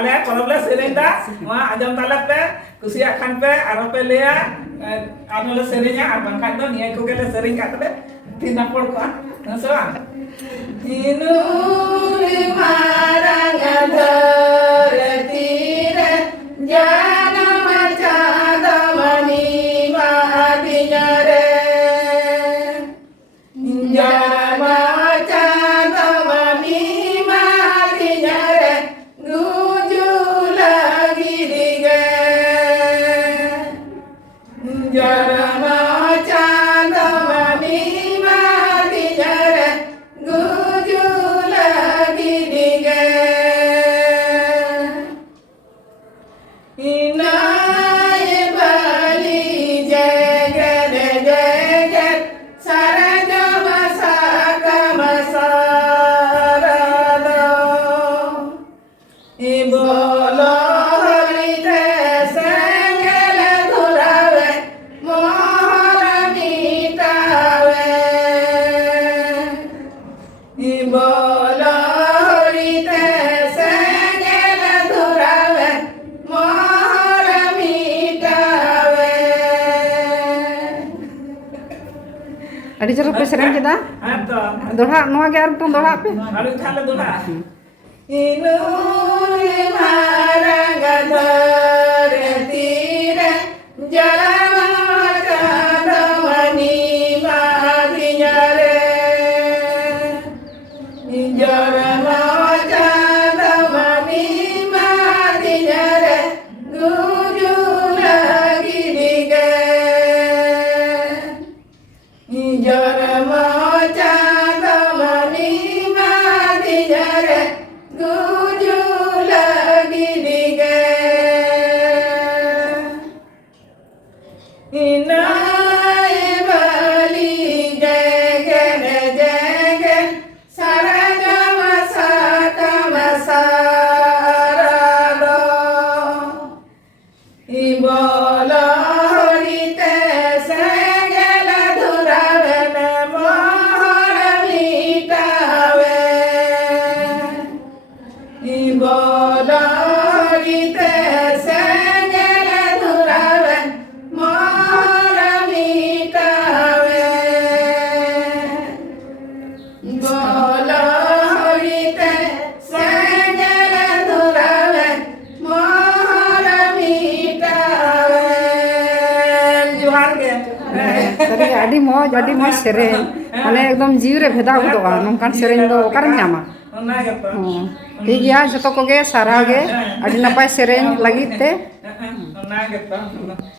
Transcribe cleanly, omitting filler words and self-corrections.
ale kalau le sereng da ma ajam talak pe kusiak kan pe aro pe lea anu le serenya ar bangkan do niai ko le sereng kat le tina por ko so tinu marang adharatire jana macada mani mahadinyare jana macada mani mahadinyare guju lagi dige jana macada mani mahadinyare guju lagi dige inai bali jagat jagat saraja masaka masarado ibolo horite sengela dhurave mohara mitawe ibolo horite sengela dhurave mohara mitawe. Adi cara pe sereng kita Anto doha noa ge ar tong doha pe lalu thala dula inuli marang adharatire jana macada mani mahadinyare jana macada mani mahadinyare guju lagi dige jana macada mani mahadinyare guju lagi dige inai bali jagat jagat saraja masaka masarado ibolo horite sengela dhurave mohara mitawe ibolo horite sengela dhurave mohara mitawe ibolo horite sengela dhurave mohara mitawe Johar ge tadi adi mo sereng mane ekdom jiu re bheda godoa nongkan sereng do okaran nyama ona gato ठीक गया जतो को गे सारा गे adi napai sereng lagi te ona gato